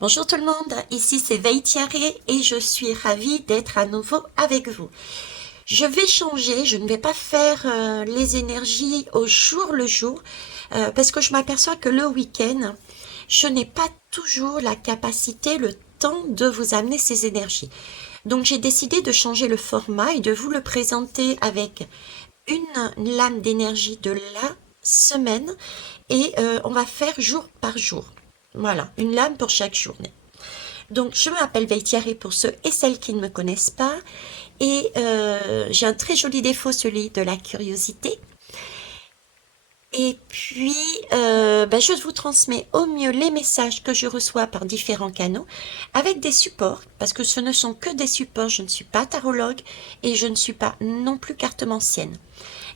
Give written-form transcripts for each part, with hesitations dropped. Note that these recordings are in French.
Bonjour tout le monde, ici c'est Veitiaré et je suis ravie d'être à nouveau avec vous. Je vais changer, je ne vais pas faire les énergies au jour le jour parce que je m'aperçois que le week-end, je n'ai pas toujours la capacité, le temps de vous amener ces énergies. Donc j'ai décidé de changer le format et de vous le présenter avec une lame d'énergie de la semaine et on va faire jour par jour. Voilà, une lame pour chaque journée. Donc, je m'appelle Veitiaré pour ceux et celles qui ne me connaissent pas. Et j'ai un très joli défaut, celui de la curiosité. Et puis, je vous transmets au mieux les messages que je reçois par différents canaux avec des supports, parce que ce ne sont que des supports. Je ne suis pas tarologue et je ne suis pas non plus cartomancienne.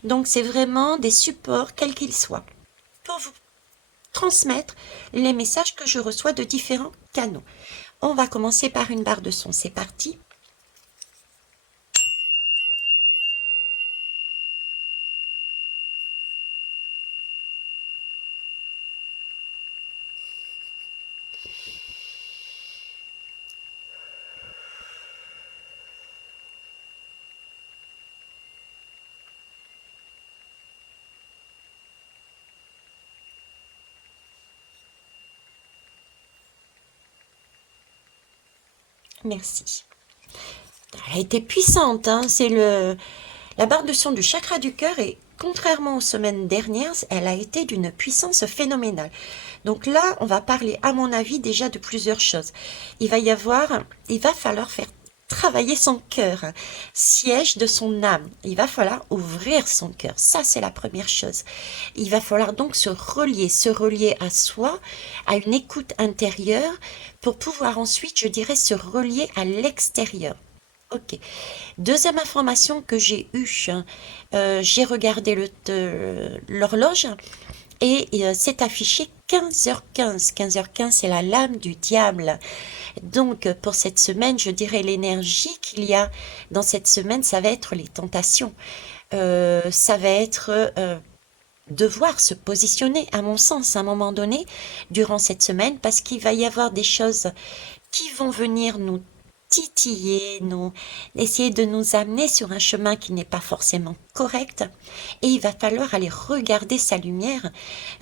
Donc, c'est vraiment des supports, quels qu'ils soient, pour vous transmettre les messages que je reçois de différents canaux. On va commencer par une barre de son. C'est parti. Merci. Elle a été puissante, hein. La barre de son du chakra du cœur et contrairement aux semaines dernières, elle a été d'une puissance phénoménale. Donc là, on va parler, à mon avis, déjà de plusieurs choses. Il va falloir faire travailler son cœur, hein, siège de son âme. Il va falloir ouvrir son cœur. Ça, c'est la première chose. Il va falloir donc se relier à soi, à une écoute intérieure, pour pouvoir ensuite, je dirais, se relier à l'extérieur. Ok. Deuxième information que j'ai eue, hein, j'ai regardé l'horloge et c'est affiché 15h15. 15h15, c'est la lame du diable. Donc, pour cette semaine, je dirais l'énergie qu'il y a dans cette semaine, ça va être les tentations. Ça va être devoir se positionner, à mon sens, à un moment donné, durant cette semaine, parce qu'il va y avoir des choses qui vont venir nous titiller, essayer de nous amener sur un chemin qui n'est pas forcément correct. Et il va falloir aller regarder sa lumière,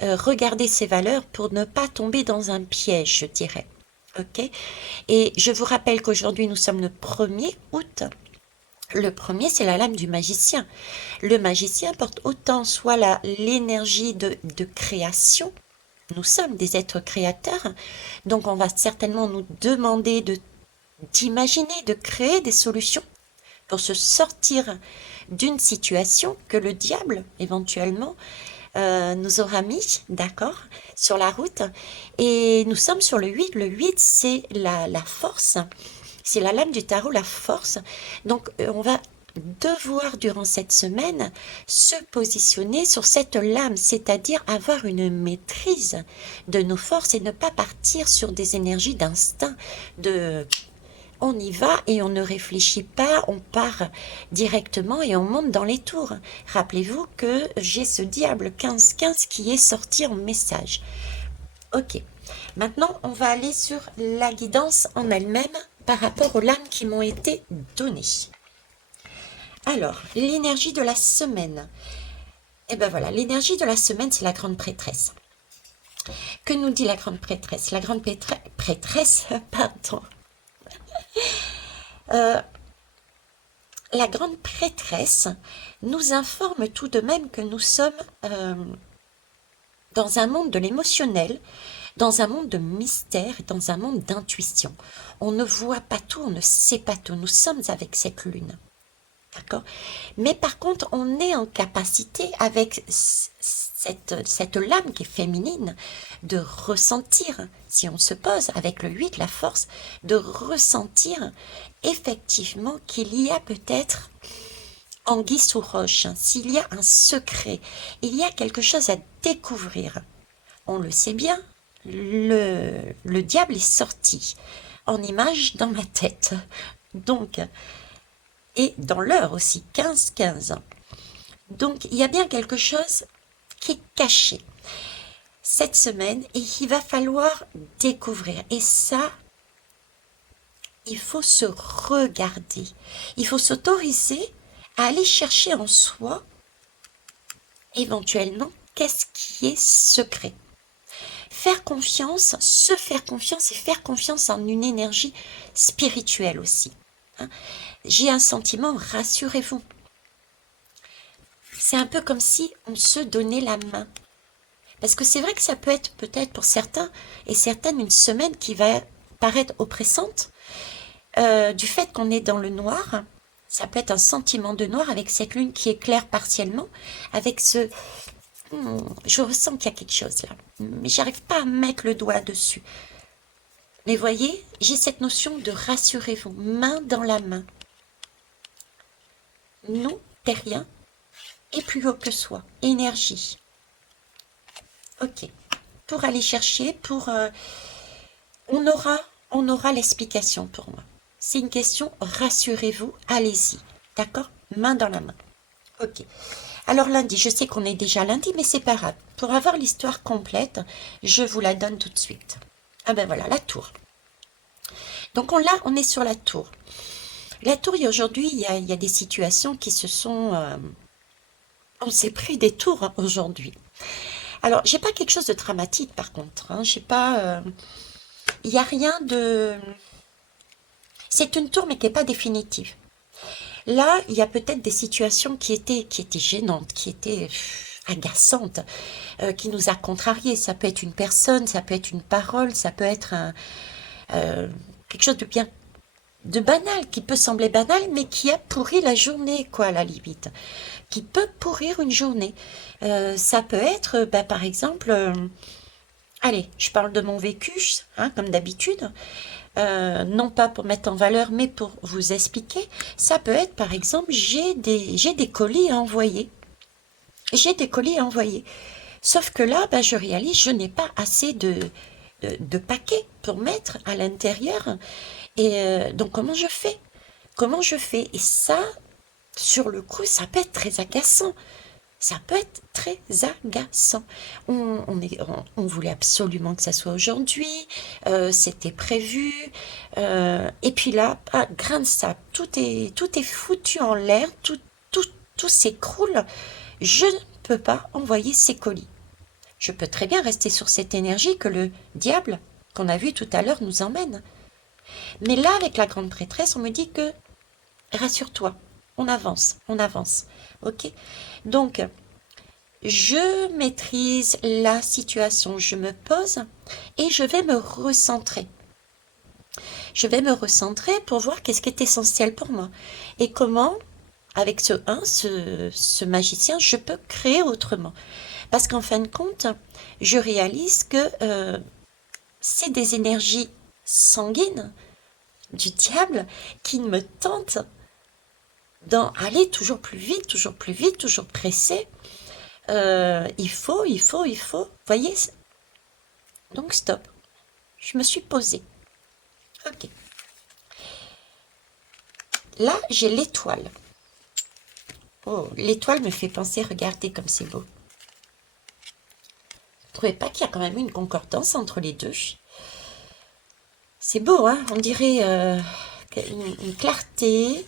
regarder ses valeurs pour ne pas tomber dans un piège, je dirais. Ok. Et je vous rappelle qu'aujourd'hui, nous sommes le 1er août. Le premier, c'est la lame du magicien. Le magicien porte autant soit l'énergie de création. Nous sommes des êtres créateurs, donc on va certainement nous demander d'imaginer, de créer des solutions pour se sortir d'une situation que le diable, éventuellement, nous aura mis, d'accord, sur la route. Et nous sommes sur le 8. Le 8, c'est la force. C'est la lame du tarot, la force. Donc, on va devoir, durant cette semaine, se positionner sur cette lame, c'est-à-dire avoir une maîtrise de nos forces et ne pas partir sur des énergies d'instinct, de on y va et on ne réfléchit pas, on part directement et on monte dans les tours. Rappelez-vous que j'ai ce diable 15-15 qui est sorti en message. Ok, maintenant on va aller sur la guidance en elle-même par rapport aux lames qui m'ont été données. Alors, l'énergie de la semaine. Et ben voilà, l'énergie de la semaine, c'est la grande prêtresse. Que nous dit la grande prêtresse? La grande prêtresse, pardon. Euh, la grande prêtresse nous informe tout de même que nous sommes dans un monde de l'émotionnel, dans un monde de mystère, dans un monde d'intuition. On ne voit pas tout, on ne sait pas tout. Nous sommes avec cette lune. D'accord? Mais par contre, on est en capacité, avec cette lame qui est féminine, de ressentir, si on se pose avec le 8, la force, de ressentir effectivement qu'il y a peut-être anguille sous roche, hein, s'il y a un secret, il y a quelque chose à découvrir. On le sait bien, le diable est sorti en image dans ma tête. Donc, et dans l'heure aussi, 15-15. Donc, il y a bien quelque chose qui est caché. cette semaine et il va falloir découvrir. Et ça, il faut se regarder. Il faut s'autoriser à aller chercher en soi, éventuellement, qu'est-ce qui est secret. Faire confiance, se faire confiance et faire confiance en une énergie spirituelle aussi. Hein. J'ai un sentiment, rassurez-vous. C'est un peu comme si on se donnait la main. Parce que c'est vrai que ça peut être peut-être pour certains et certaines une semaine qui va paraître oppressante du fait qu'on est dans le noir. Ça peut être un sentiment de noir avec cette lune qui éclaire partiellement, avec ce... je ressens qu'il y a quelque chose là, mais j'arrive pas à mettre le doigt dessus. Mais voyez, j'ai cette notion de rassurez-vous, main dans la main. Nous, terriens, et plus haut que soi, énergie. Ok, pour aller chercher, on aura l'explication pour moi. C'est une question, rassurez-vous, allez-y, d'accord? Main dans la main. Ok. Alors lundi, je sais qu'on est déjà lundi, mais c'est pas grave. Pour avoir l'histoire complète, je vous la donne tout de suite. Ah ben voilà, la tour. Donc on est sur la tour. La tour, aujourd'hui, il y a des situations qui se sont... on s'est pris des tours hein, aujourd'hui. Alors, j'ai pas quelque chose de dramatique par contre. Hein, j'ai pas... il n'y a rien de... C'est une tour mais qui n'est pas définitive. Là, il y a peut-être des situations qui étaient gênantes, qui étaient agaçantes, qui nous a contrariés. Ça peut être une personne, ça peut être une parole, ça peut être quelque chose de bien, de banal, qui peut sembler banal, mais qui a pourri la journée, quoi, à la limite. Qui peut pourrir une journée. Ça peut être, par exemple, allez, je parle de mon vécu, hein, comme d'habitude. Non pas pour mettre en valeur, mais pour vous expliquer. Ça peut être, par exemple, j'ai des colis à envoyer. J'ai des colis à envoyer. Sauf que là, je réalise, je n'ai pas assez de paquets pour mettre à l'intérieur. Et donc, comment je fais? Comment je fais? Et ça, sur le coup, ça peut être très agaçant. Ça peut être très agaçant. On voulait absolument que ça soit aujourd'hui, c'était prévu, et puis là, grain de sable, tout est foutu en l'air, tout s'écroule. Je ne peux pas envoyer ces colis. Je peux très bien rester sur cette énergie que le diable, qu'on a vu tout à l'heure, nous emmène. Mais là, avec la grande prêtresse, on me dit que, rassure-toi, on avance, ok? Donc, je maîtrise la situation, je me pose et je vais me recentrer. Je vais me recentrer pour voir qu'est-ce qui est essentiel pour moi et comment, avec ce magicien, je peux créer autrement. Parce qu'en fin de compte, je réalise que c'est des énergies sanguines du diable qui me tentent d'aller toujours plus vite, toujours pressé. Il faut. Vous voyez? Donc stop. Je me suis posée. Ok. Là, j'ai l'étoile. Oh, l'étoile me fait penser, regardez comme c'est beau. Vous ne trouvez pas qu'il y a quand même une concordance entre les deux? C'est beau, hein? On dirait une clarté,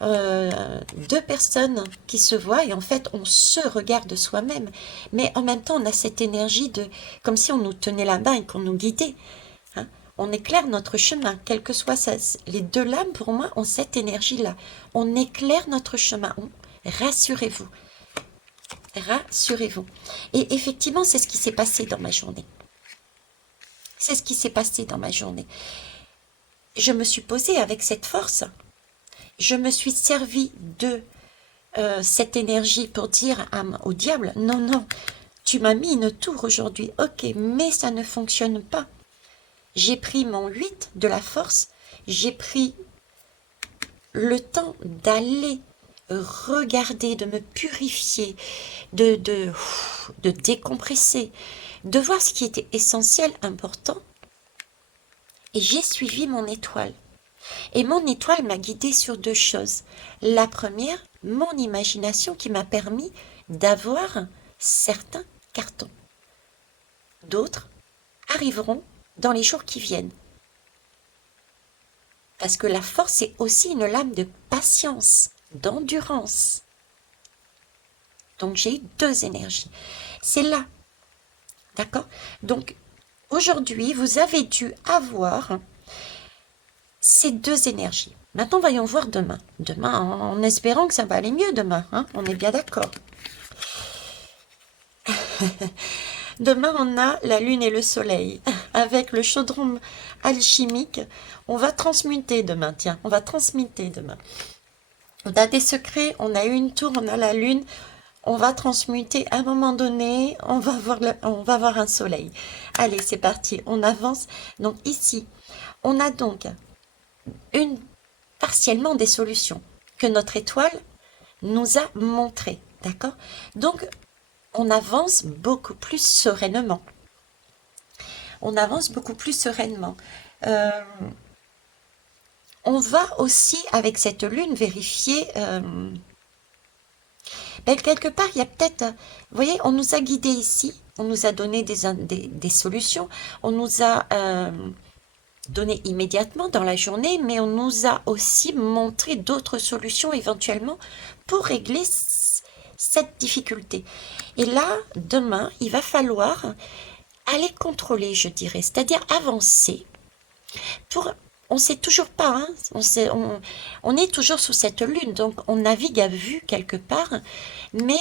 deux personnes qui se voient et en fait on se regarde soi-même, mais en même temps on a cette énergie de comme si on nous tenait la main et qu'on nous guidait. Hein. On éclaire notre chemin, quel que soit ça. Les deux lames pour moi ont cette énergie-là. On éclaire notre chemin. Rassurez-vous, rassurez-vous. Et effectivement, c'est ce qui s'est passé dans ma journée. C'est ce qui s'est passé dans ma journée. Je me suis posée avec cette force. Je me suis servi de cette énergie pour dire au diable, non, tu m'as mis une tour aujourd'hui, ok, mais ça ne fonctionne pas. J'ai pris mon 8 de la force, j'ai pris le temps d'aller regarder, de me purifier, de décompresser, de voir ce qui était essentiel, important, et j'ai suivi mon étoile. Et mon étoile m'a guidée sur deux choses. La première, mon imagination qui m'a permis d'avoir certains cartons. d'autres arriveront dans les jours qui viennent. Parce que la force est aussi une lame de patience, d'endurance. Donc j'ai eu deux énergies. C'est là. D'accord? Donc aujourd'hui, vous avez dû avoir ces deux énergies. Maintenant, voyons voir demain. Demain, en espérant que ça va aller mieux demain. Hein, on est bien d'accord. Demain, on a la lune et le soleil. Avec le chaudron alchimique, on va transmuter demain. Tiens, on va transmuter demain. On a des secrets, on a une tour, on a la lune. On va transmuter à un moment donné, on va voir un soleil. Allez, c'est parti, on avance. Donc ici, on a donc partiellement des solutions que notre étoile nous a montrées. D'accord? Donc, on avance beaucoup plus sereinement. On avance beaucoup plus sereinement. On va aussi, avec cette lune, vérifier... quelque part, il y a peut-être... Vous voyez, on nous a guidés ici. On nous a donné des solutions. On nous a donné immédiatement dans la journée, mais on nous a aussi montré d'autres solutions éventuellement pour régler cette difficulté. Et là, demain, il va falloir aller contrôler, je dirais, c'est-à-dire avancer pour... On ne sait toujours pas, hein, on est toujours sous cette lune, donc on navigue à vue quelque part, mais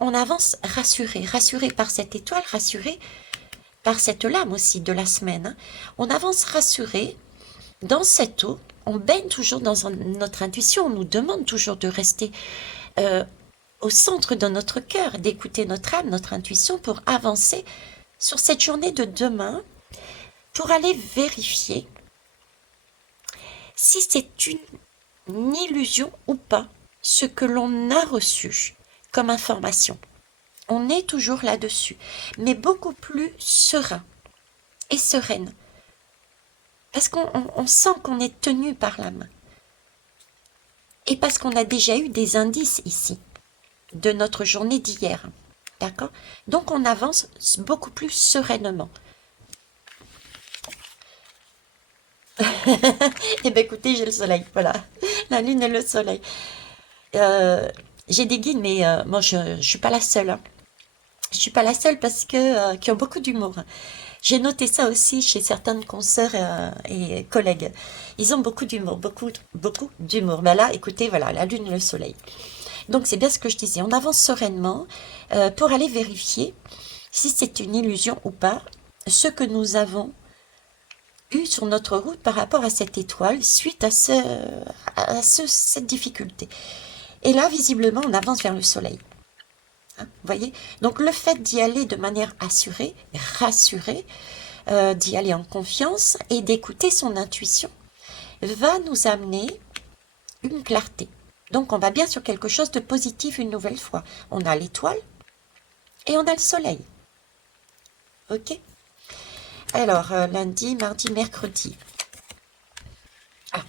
on avance rassuré, rassuré par cette étoile, rassuré par cette lame aussi de la semaine. Hein. On avance rassuré dans cette eau, on baigne toujours dans notre intuition, on nous demande toujours de rester au centre de notre cœur, d'écouter notre âme, notre intuition pour avancer sur cette journée de demain, pour aller vérifier si c'est une illusion ou pas ce que l'on a reçu comme information. On est toujours là-dessus, mais beaucoup plus serein et sereine. Parce qu'on sent qu'on est tenu par la main. Et parce qu'on a déjà eu des indices ici de notre journée d'hier. D'accord? Donc on avance beaucoup plus sereinement. Eh bien écoutez, j'ai le soleil, voilà. La lune et le soleil. J'ai des guides, mais moi je suis pas la seule. Hein. Je suis pas la seule parce que qui ont beaucoup d'humour. J'ai noté ça aussi chez certaines consoeurs et collègues. Ils ont beaucoup d'humour, beaucoup d'humour. Mais là, écoutez, voilà, la lune et le soleil. Donc c'est bien ce que je disais. On avance sereinement pour aller vérifier si c'est une illusion ou pas, ce que nous avons eu sur notre route par rapport à cette étoile suite à cette difficulté. Et là, visiblement, on avance vers le soleil. Hein, vous voyez? Donc le fait d'y aller de manière assurée, rassurée, d'y aller en confiance et d'écouter son intuition va nous amener une clarté. Donc on va bien sur quelque chose de positif une nouvelle fois. On a l'étoile et on a le soleil. Ok? Alors, lundi, mardi, mercredi. Ah,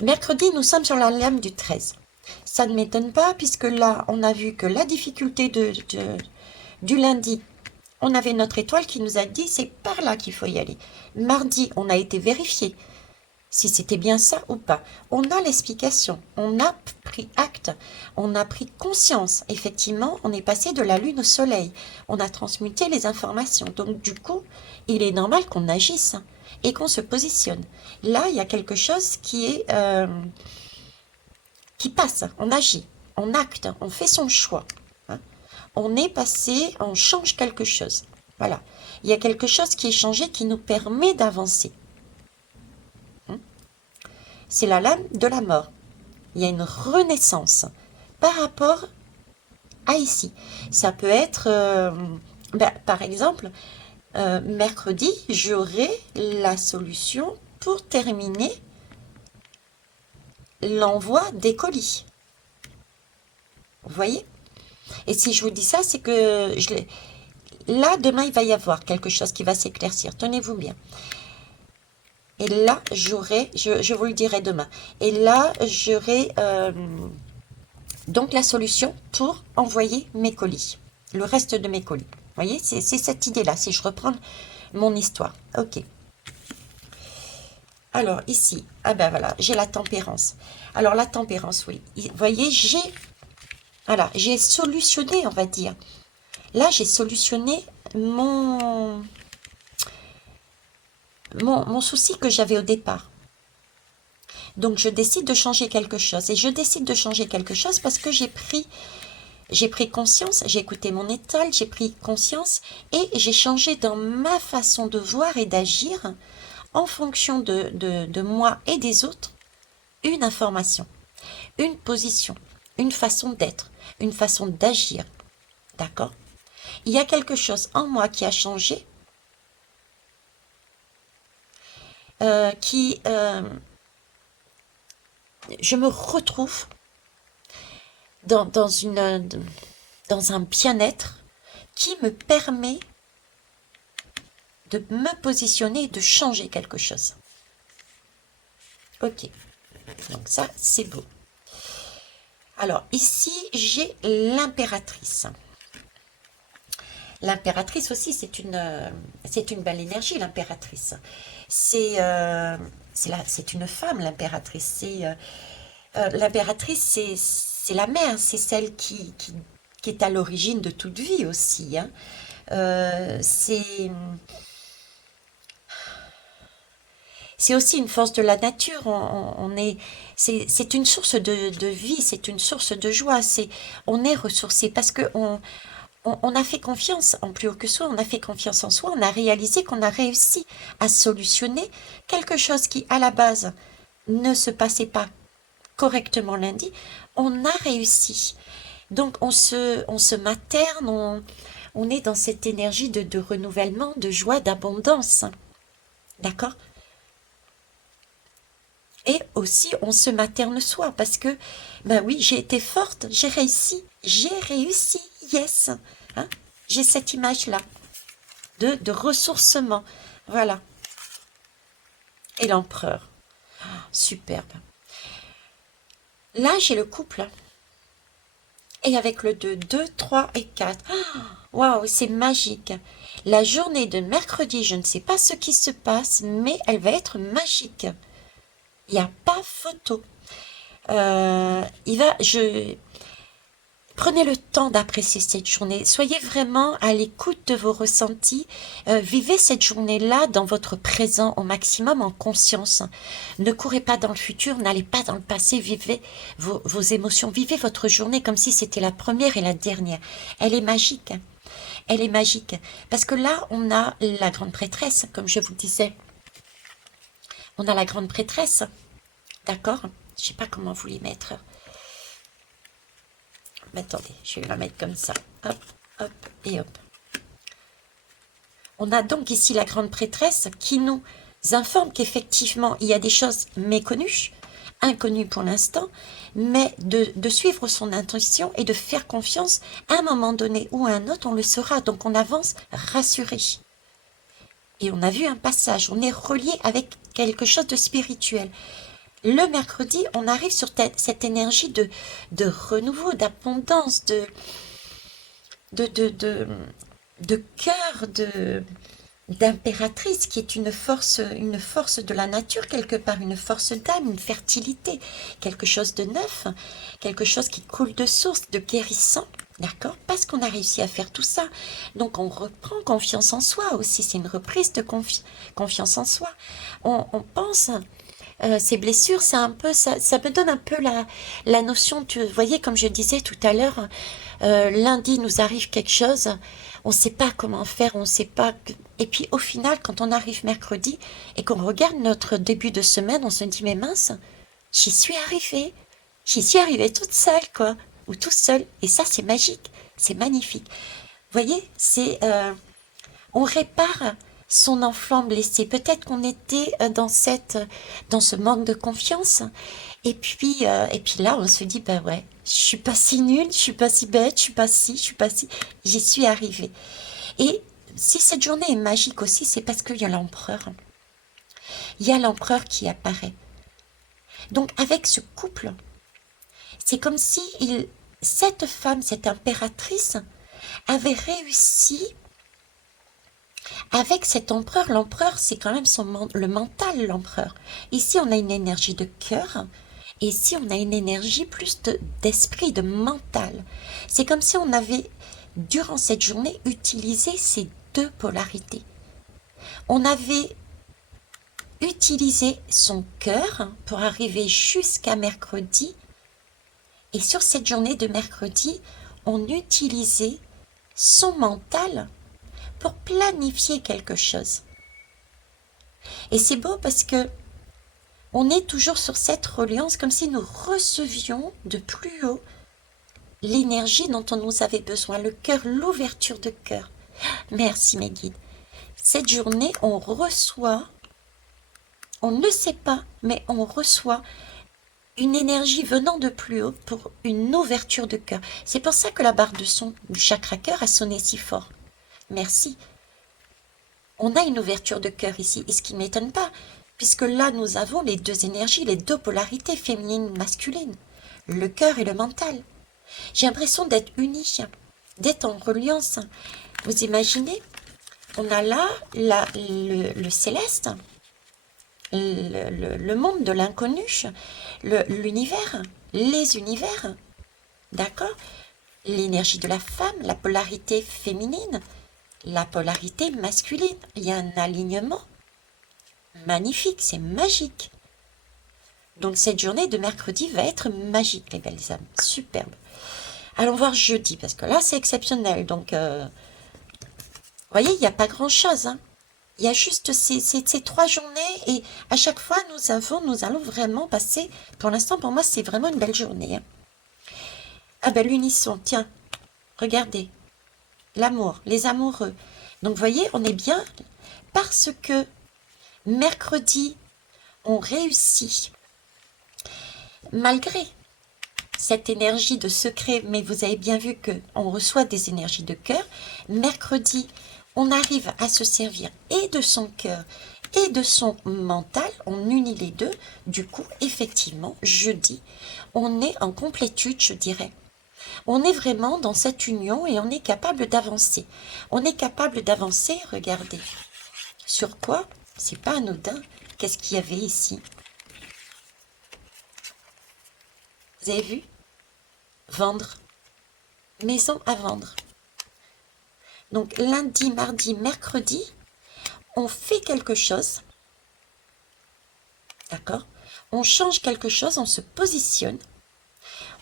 mercredi, nous sommes sur la lame du 13. Ça ne m'étonne pas, puisque là, on a vu que la difficulté du lundi, on avait notre étoile qui nous a dit c'est par là qu'il faut y aller. Mardi, on a été vérifié si c'était bien ça ou pas. On a l'explication, on a pris acte, on a pris conscience. Effectivement, on est passé de la lune au soleil. On a transmuté les informations. Donc du coup, il est normal qu'on agisse et qu'on se positionne. Là, il y a quelque chose qui passe. On agit, on acte, on fait son choix. Hein. On est passé, on change quelque chose. Voilà. Il y a quelque chose qui est changé qui nous permet d'avancer. C'est la lame de la mort. Il y a une renaissance par rapport à ici. Ça peut être, par exemple, mercredi, j'aurai la solution pour terminer l'envoi des colis. Vous voyez? Et si je vous dis ça, c'est que là, demain, il va y avoir quelque chose qui va s'éclaircir. Tenez-vous bien. Et là, je vous le dirai demain. Et là, j'aurai donc la solution pour envoyer mes colis. Le reste de mes colis. Vous voyez, c'est cette idée-là, si je reprends mon histoire. Ok. Alors, ici, ah ben voilà, j'ai la tempérance. Alors, la tempérance, oui. Vous voyez, voilà, j'ai solutionné, on va dire. Là, j'ai solutionné mon souci que j'avais au départ. Donc, je décide de changer quelque chose. Et je décide de changer quelque chose parce que j'ai pris conscience, j'ai écouté mon étoile, j'ai pris conscience et j'ai changé dans ma façon de voir et d'agir en fonction de moi et des autres, une information, une position, une façon d'être, une façon d'agir. D'accord? Il y a quelque chose en moi qui a changé, je me retrouve dans un bien-être qui me permet de me positionner et de changer quelque chose. Ok, donc ça, c'est beau. Alors, ici, j'ai l'impératrice. L'impératrice aussi, c'est une belle énergie, l'impératrice. C'est une femme, l'impératrice. L'impératrice, c'est la mère, c'est celle qui est à l'origine de toute vie aussi, hein. C'est aussi une force de la nature. C'est une source de vie, c'est une source de joie. On est ressourcé parce que on a fait confiance en plus haut que soi, on a fait confiance en soi, on a réalisé qu'on a réussi à solutionner quelque chose qui, à la base, ne se passait pas correctement lundi. On a réussi. Donc, on se materne, on est dans cette énergie de renouvellement, de joie, d'abondance. D'accord? Et aussi, on se materne soi parce que, ben oui, j'ai été forte, j'ai réussi, yes. Hein, j'ai cette image-là de ressourcement. Voilà. Et l'empereur. Superbe. Là, j'ai le couple. Et avec le 2, 2, 3 et 4. Waouh, c'est magique. La journée de mercredi, je ne sais pas ce qui se passe, mais elle va être magique. Il n'y a pas photo. Prenez le temps d'apprécier cette journée. Soyez vraiment à l'écoute de vos ressentis. Vivez cette journée-là dans votre présent au maximum en conscience. Ne courez pas dans le futur, n'allez pas dans le passé. Vivez vos émotions. Vivez votre journée comme si c'était la première et la dernière. Elle est magique. Elle est magique. Parce que là, on a la grande prêtresse, comme je vous disais. On a la grande prêtresse. D'accord? Je ne sais pas comment vous les mettre. Mais attendez, je vais la mettre comme ça. Hop, hop et hop. On a donc ici la grande prêtresse qui nous informe qu'effectivement, il y a des choses méconnues, inconnues pour l'instant, mais de suivre son intuition et de faire confiance à un moment donné ou à un autre, on le saura. Donc on avance rassuré. Et on a vu un passage, on est relié avec quelque chose de spirituel. Le mercredi, on arrive sur cette énergie de renouveau, d'abondance, de cœur, d'impératrice, qui est une force de la nature quelque part, une force d'âme, une fertilité, quelque chose de neuf, quelque chose qui coule de source, de guérissant, d'accord? Parce qu'on a réussi à faire tout ça. Donc on reprend confiance en soi aussi, c'est une reprise de confiance en soi. On pense... ces blessures, c'est un peu, ça me donne un peu la notion, vous voyez, comme je disais tout à l'heure, lundi nous arrive quelque chose, on ne sait pas comment faire, on ne sait pas, et puis au final, quand on arrive mercredi et qu'on regarde notre début de semaine, on se dit, mais mince, j'y suis arrivée toute seule, quoi, ou tout seul, et ça c'est magique, c'est magnifique. Vous voyez, on répare son enfant blessé. Peut-être qu'on était dans ce manque de confiance. Et puis là, on se dit, bah ouais, je suis pas si nulle, je suis pas si bête, je suis pas si, j'y suis arrivée. Et si cette journée est magique aussi, c'est parce qu'il y a l'empereur. Il y a l'empereur qui apparaît. Donc avec ce couple, c'est comme si cette femme, cette impératrice, avait réussi Avec cet empereur, l'empereur, c'est quand même le mental, l'empereur. Ici, on a une énergie de cœur, et ici, on a une énergie plus d'esprit, de mental. C'est comme si on avait, durant cette journée, utilisé ces deux polarités. On avait utilisé son cœur pour arriver jusqu'à mercredi, et sur cette journée de mercredi, on utilisait son mental pour planifier quelque chose. Et c'est beau parce que on est toujours sur cette reliance comme si nous recevions de plus haut l'énergie dont on nous avait besoin, le cœur, l'ouverture de cœur. Merci mes guides. Cette journée, on reçoit, on ne sait pas, mais on reçoit une énergie venant de plus haut pour une ouverture de cœur. C'est pour ça que la barre de son du chakra cœur a sonné si fort. Merci. On a une ouverture de cœur ici, et ce qui ne m'étonne pas, puisque là nous avons les deux énergies, les deux polarités féminines, masculines, le cœur et le mental. J'ai l'impression d'être unie, d'être en reliance. Vous imaginez, on a là le céleste, le monde de l'inconnu, l'univers, les univers, d'accord? L'énergie de la femme, la polarité féminine, la polarité masculine. Il y a un alignement magnifique, c'est magique. Donc cette journée de mercredi va être magique, les belles âmes, superbe. Allons voir jeudi, parce que là c'est exceptionnel. Donc, vous voyez, il n'y a pas grand-chose, hein. Il y a juste ces 3 journées, et à chaque fois nous allons vraiment passer, pour l'instant pour moi c'est vraiment une belle journée, hein. Ah ben l'unisson, tiens, regardez, l'amour, les amoureux. Donc vous voyez, on est bien, parce que mercredi, on réussit, malgré cette énergie de secret, mais vous avez bien vu qu'on reçoit des énergies de cœur. Mercredi, on arrive à se servir et de son cœur et de son mental, on unit les deux. Du coup, effectivement, jeudi, on est en complétude, je dirais. On est vraiment dans cette union et on est capable d'avancer. On est capable d'avancer, regardez. Sur quoi? C'est pas anodin. Qu'est-ce qu'il y avait ici? Vous avez vu? Vendre. Maison à vendre. Donc lundi, mardi, mercredi, on fait quelque chose. D'accord? On change quelque chose, on se positionne.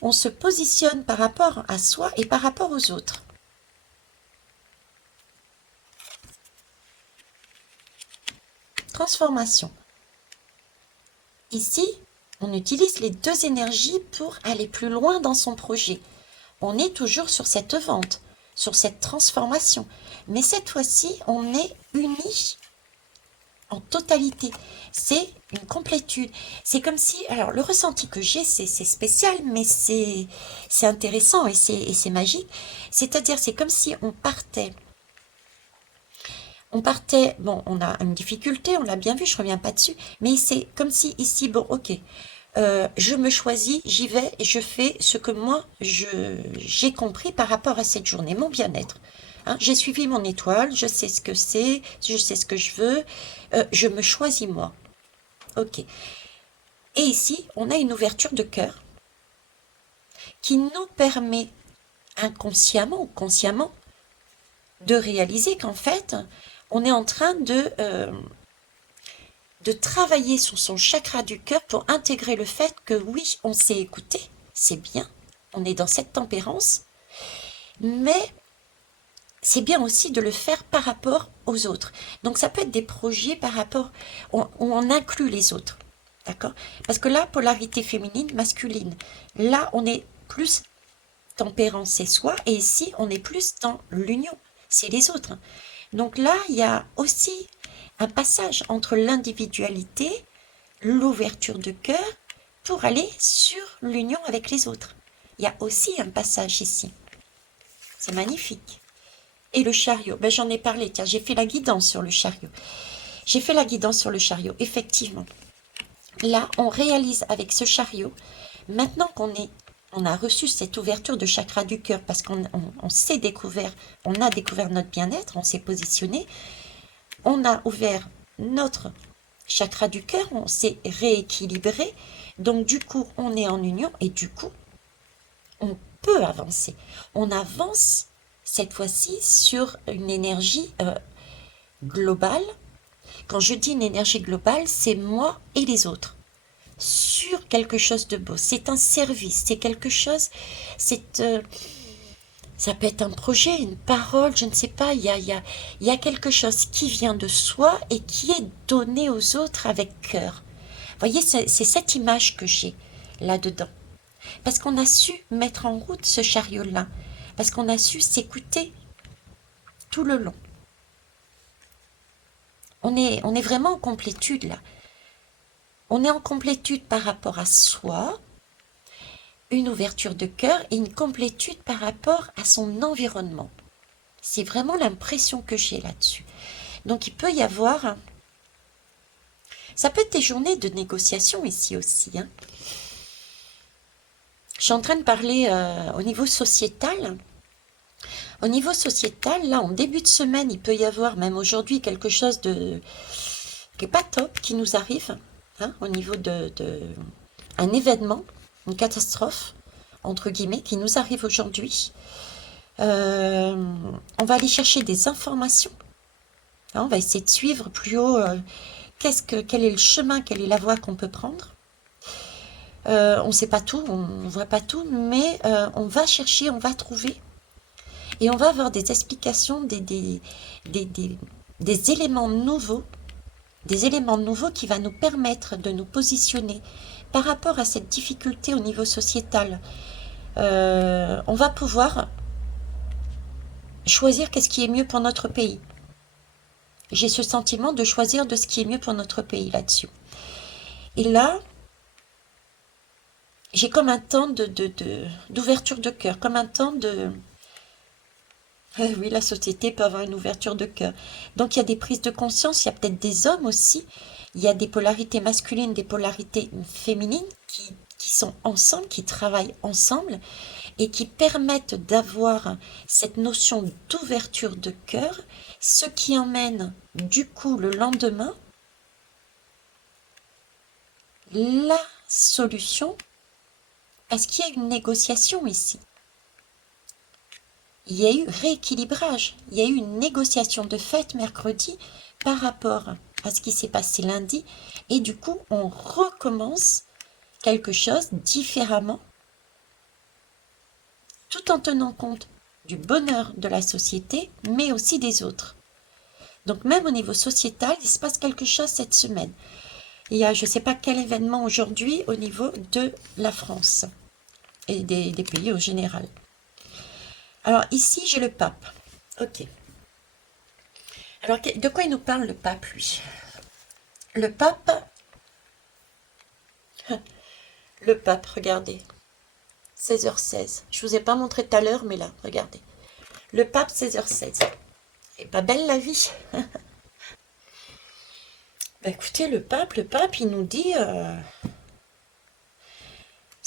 On se positionne par rapport à soi et par rapport aux autres. Transformation. Ici, on utilise les deux énergies pour aller plus loin dans son projet. On est toujours sur cette vente, sur cette transformation. Mais cette fois-ci, on est unis en totalité. C'est une complétude. C'est comme si, alors le ressenti que j'ai, c'est spécial, mais c'est intéressant et c'est magique. C'est-à-dire, c'est comme si on partait. Bon, on a une difficulté, on l'a bien vu, je reviens pas dessus, mais c'est comme si ici, bon, ok, je me choisis, j'y vais et je fais ce que moi, j'ai compris par rapport à cette journée, mon bien-être. Hein, j'ai suivi mon étoile, je sais ce que c'est, je sais ce que je veux, je me choisis moi. Ok. Et ici, on a une ouverture de cœur qui nous permet inconsciemment ou consciemment de réaliser qu'en fait, on est en train de travailler sur son chakra du cœur pour intégrer le fait que oui, on s'est écouté, c'est bien, on est dans cette tempérance, mais c'est bien aussi de le faire par rapport aux autres. Donc ça peut être des projets par rapport, où on inclut les autres, d'accord? Parce que là, polarité féminine, masculine, là on est plus tempérance, c'est soi, et ici on est plus dans l'union, c'est les autres. Donc là, il y a aussi un passage entre l'individualité, l'ouverture de cœur, pour aller sur l'union avec les autres. Il y a aussi un passage ici. C'est magnifique. Et le chariot, ben j'en ai parlé, tiens, j'ai fait la guidance sur le chariot. J'ai fait la guidance sur le chariot, effectivement. Là, on réalise avec ce chariot, maintenant on a reçu cette ouverture de chakra du cœur parce qu'on s'est découvert, on a découvert notre bien-être, on s'est positionné. On a ouvert notre chakra du cœur, on s'est rééquilibré, donc du coup on est en union et du coup on peut avancer. On avance cette fois-ci sur une énergie globale. Quand je dis une énergie globale, c'est moi et les autres sur quelque chose de beau. C'est un service, c'est quelque chose, c'est ça peut être un projet, une parole, je ne sais pas, il y a quelque chose qui vient de soi et qui est donné aux autres avec cœur. Vous voyez, c'est cette image que j'ai là-dedans. Parce qu'on a su mettre en route ce chariot-là, parce qu'on a su s'écouter tout le long. On est vraiment en complétude là. On est en complétude par rapport à soi, une ouverture de cœur et une complétude par rapport à son environnement. C'est vraiment l'impression que j'ai là-dessus. Donc il peut y avoir... Ça peut être des journées de négociation ici aussi. Hein. Je suis en train de parler au niveau sociétal. Au niveau sociétal, là, en début de semaine, il peut y avoir, même aujourd'hui, quelque chose de qui n'est pas top qui nous arrive, hein, au niveau de un événement, une catastrophe, entre guillemets, qui nous arrive aujourd'hui. On va aller chercher des informations. Hein, on va essayer de suivre plus haut quel est le chemin, quelle est la voie qu'on peut prendre. On ne sait pas tout, on ne voit pas tout, mais on va chercher, on va trouver. Et on va avoir des explications, des éléments nouveaux, qui vont nous permettre de nous positionner par rapport à cette difficulté au niveau sociétal. On va pouvoir choisir qu'est-ce qui est mieux pour notre pays. J'ai ce sentiment de choisir de ce qui est mieux pour notre pays là-dessus. Et là, j'ai comme un temps d'ouverture de cœur, comme un temps de... Oui, la société peut avoir une ouverture de cœur. Donc il y a des prises de conscience, il y a peut-être des hommes aussi, il y a des polarités masculines, des polarités féminines qui sont ensemble, qui travaillent ensemble et qui permettent d'avoir cette notion d'ouverture de cœur, ce qui emmène du coup le lendemain la solution, parce qu'il y a une négociation ici. Il y a eu rééquilibrage, il y a eu une négociation de fait mercredi par rapport à ce qui s'est passé lundi et du coup on recommence quelque chose différemment tout en tenant compte du bonheur de la société mais aussi des autres. Donc même au niveau sociétal, il se passe quelque chose cette semaine. Il y a je ne sais pas quel événement aujourd'hui au niveau de la France et des pays au général. Alors ici, j'ai le pape. Ok. Alors, de quoi il nous parle le pape, lui? Le pape, regardez. 16h16. Je ne vous ai pas montré tout à l'heure, mais là, regardez. Le pape, 16h16. C'est pas belle la vie. Ben, écoutez, le pape, il nous dit...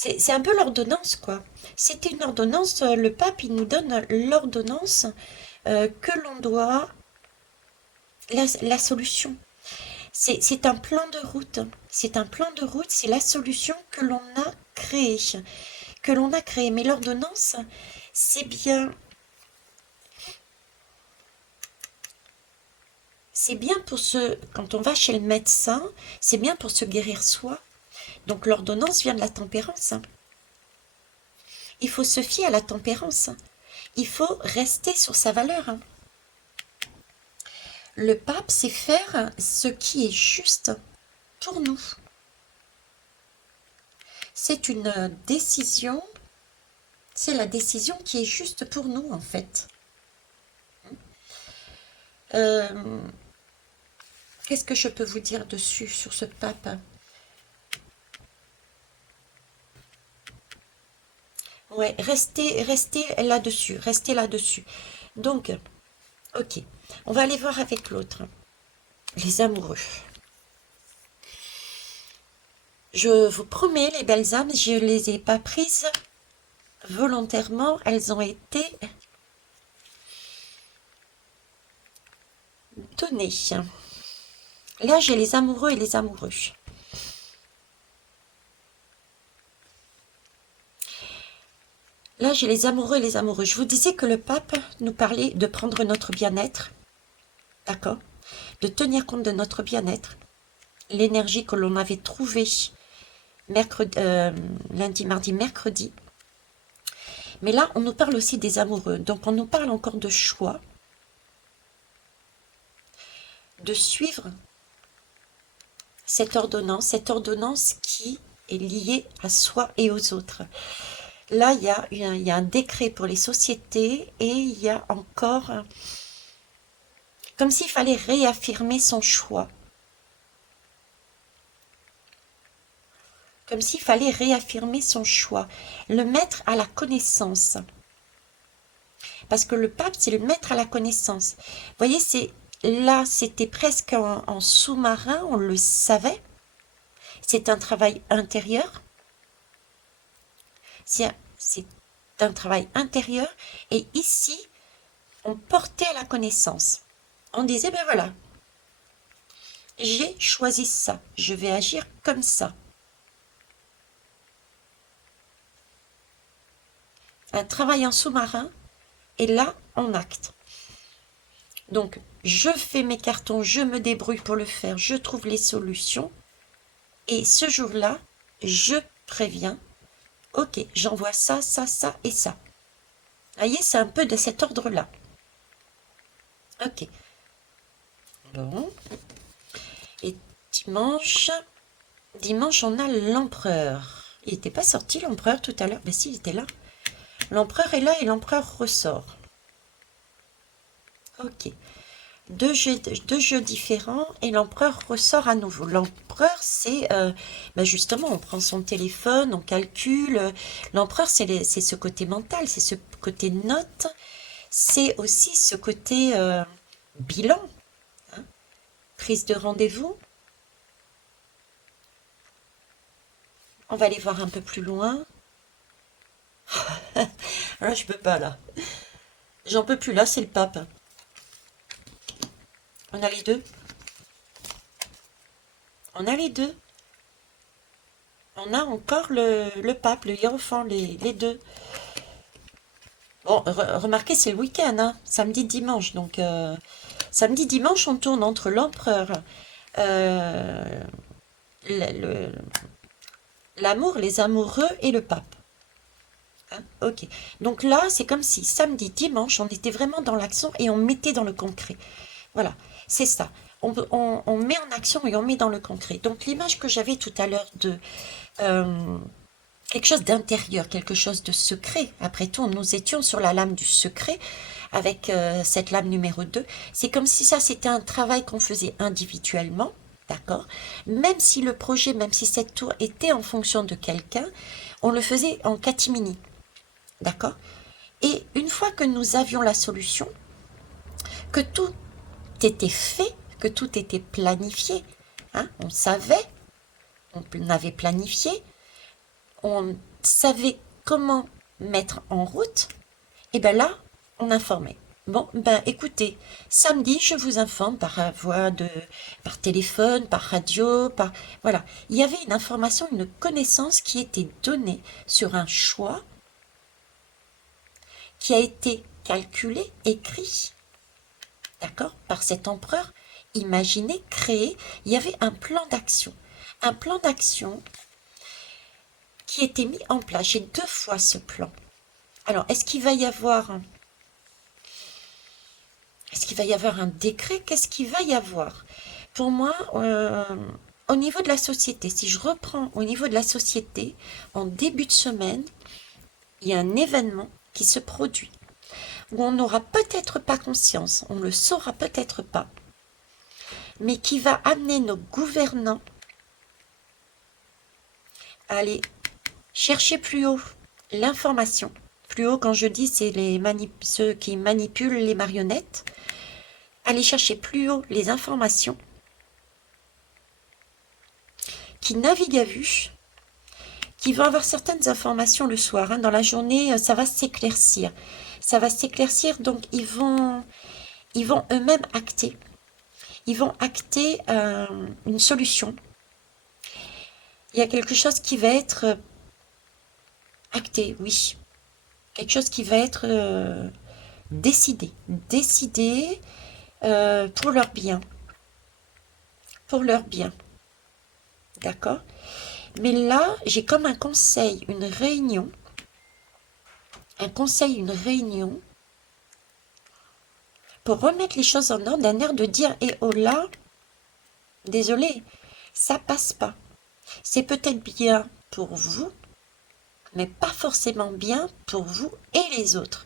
C'est un peu l'ordonnance, quoi. C'était une ordonnance, le pape, il nous donne l'ordonnance que l'on doit... La solution. C'est un plan de route. C'est un plan de route, c'est la solution que l'on a créée. Mais l'ordonnance, c'est bien... C'est bien quand on va chez le médecin, c'est bien pour se guérir soi. Donc l'ordonnance vient de la tempérance. Il faut se fier à la tempérance. Il faut rester sur sa valeur. Le pape, c'est faire ce qui est juste pour nous. C'est une décision, c'est la décision qui est juste pour nous, en fait. Qu'est-ce que je peux vous dire dessus, sur ce pape? Ouais, restez là-dessus. Donc, ok, on va aller voir avec l'autre, les amoureux. Je vous promets, les belles âmes, je ne les ai pas prises volontairement, elles ont été donner. Là, j'ai les amoureux et les amoureux. Là, j'ai les amoureux et les amoureux. Je vous disais que le pape nous parlait de prendre notre bien-être, d'accord? De tenir compte de notre bien-être, l'énergie que l'on avait trouvée mercredi, lundi, mardi, mercredi. Mais là, on nous parle aussi des amoureux. Donc, on nous parle encore de choix, de suivre cette ordonnance qui est liée à soi et aux autres. Là, il y a un décret pour les sociétés et il y a encore comme s'il fallait réaffirmer son choix. Comme s'il fallait réaffirmer son choix, le mettre à la connaissance. Parce que le pape, c'est le mettre à la connaissance. Vous voyez, là, c'était presque en sous-marin, on le savait. C'est un travail intérieur. C'est un travail intérieur. Et ici, on portait à la connaissance. On disait, ben voilà, j'ai choisi ça, je vais agir comme ça. Un travail en sous-marin, et là, en acte. Donc, je fais mes cartons, je me débrouille pour le faire, je trouve les solutions. Et ce jour-là, je préviens, ok, j'envoie ça, ça, ça et ça. Vous voyez, c'est un peu de cet ordre-là. Ok. Bon. Et dimanche, on a l'empereur. Il n'était pas sorti, l'empereur, tout à l'heure. Ben si, il était là. L'empereur est là et l'empereur ressort. Ok. Deux jeux différents et l'empereur ressort à nouveau. L'empereur, c'est ben justement, on prend son téléphone, on calcule. L'empereur, c'est ce côté mental, c'est ce côté note, c'est aussi ce côté bilan, hein, prise de rendez-vous. On va aller voir un peu plus loin. Là, je peux pas, là. J'en peux plus, là, c'est le pape. On a les deux. On a les deux. On a encore le pape, le hiérophant, les deux. Bon, remarquez, c'est le week-end, hein, samedi, dimanche. Donc, samedi, dimanche, on tourne entre l'empereur, euh, le- l'amour, les amoureux et le pape. Hein, ok. Donc là, c'est comme si samedi, dimanche, on était vraiment dans l'action et on mettait dans le concret. Voilà, c'est ça. On met en action et on met dans le concret. Donc l'image que j'avais tout à l'heure de euh, quelque chose d'intérieur, quelque chose de secret. Après tout, nous étions sur la lame du secret avec cette lame numéro 2. C'est comme si ça, c'était un travail qu'on faisait individuellement, d'accord? Même si le projet, même si cette tour était en fonction de quelqu'un, on le faisait en catimini, d'accord? Et une fois que nous avions la solution, que tout était fait, que tout était planifié, hein, on savait, on avait planifié, on savait comment mettre en route, et bien là, on informait. Bon, ben écoutez, samedi, je vous informe par par téléphone, par radio, voilà. Il y avait une information, une connaissance qui était donnée sur un choix qui a été calculé, écrit, d'accord, par cet empereur, imaginé, créé. Il y avait un plan d'action. Un plan d'action qui était mis en place. J'ai deux fois ce plan. Alors, est-ce qu'il va y avoir un décret? Qu'est-ce qu'il va y avoir? Pour moi, au niveau de la société, si je reprends au niveau de la société, en début de semaine, il y a un événement qui se produit où on n'aura peut-être pas conscience, on ne le saura peut-être pas, mais qui va amener nos gouvernants à aller chercher plus haut l'information. Plus haut, quand je dis, c'est ceux qui manipulent les marionnettes. Aller chercher plus haut les informations, qui naviguent à vue, qui vont avoir certaines informations le soir. Hein. Dans la journée, ça va s'éclaircir. Ça va s'éclaircir, donc ils vont eux-mêmes acter. ils vont acter une solution. Il y a quelque chose qui va être acté, oui. Quelque chose qui va être décidé. Décidé pour leur bien. Pour leur bien. D'accord? Mais là, j'ai comme un conseil, une réunion. Un conseil, une réunion. Pour remettre les choses en ordre, d'un air de dire, eh oh là, désolé, ça passe pas. C'est peut-être bien pour vous, mais pas forcément bien pour vous et les autres.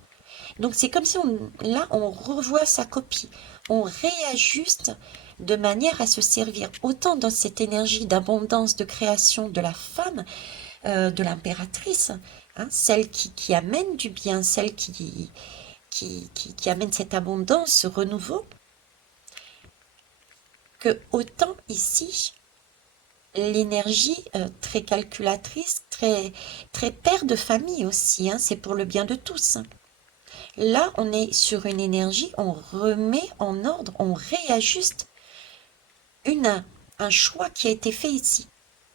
Donc c'est comme si là, on revoit sa copie. On réajuste de manière à se servir autant dans cette énergie d'abondance, de création de la femme, de l'impératrice, hein, celle qui amène du bien, celle qui amène cette abondance, ce renouveau, que autant ici, l'énergie très calculatrice, très père de famille aussi, hein, c'est pour le bien de tous. Là, on est sur une énergie, on remet en ordre, on réajuste un choix qui a été fait ici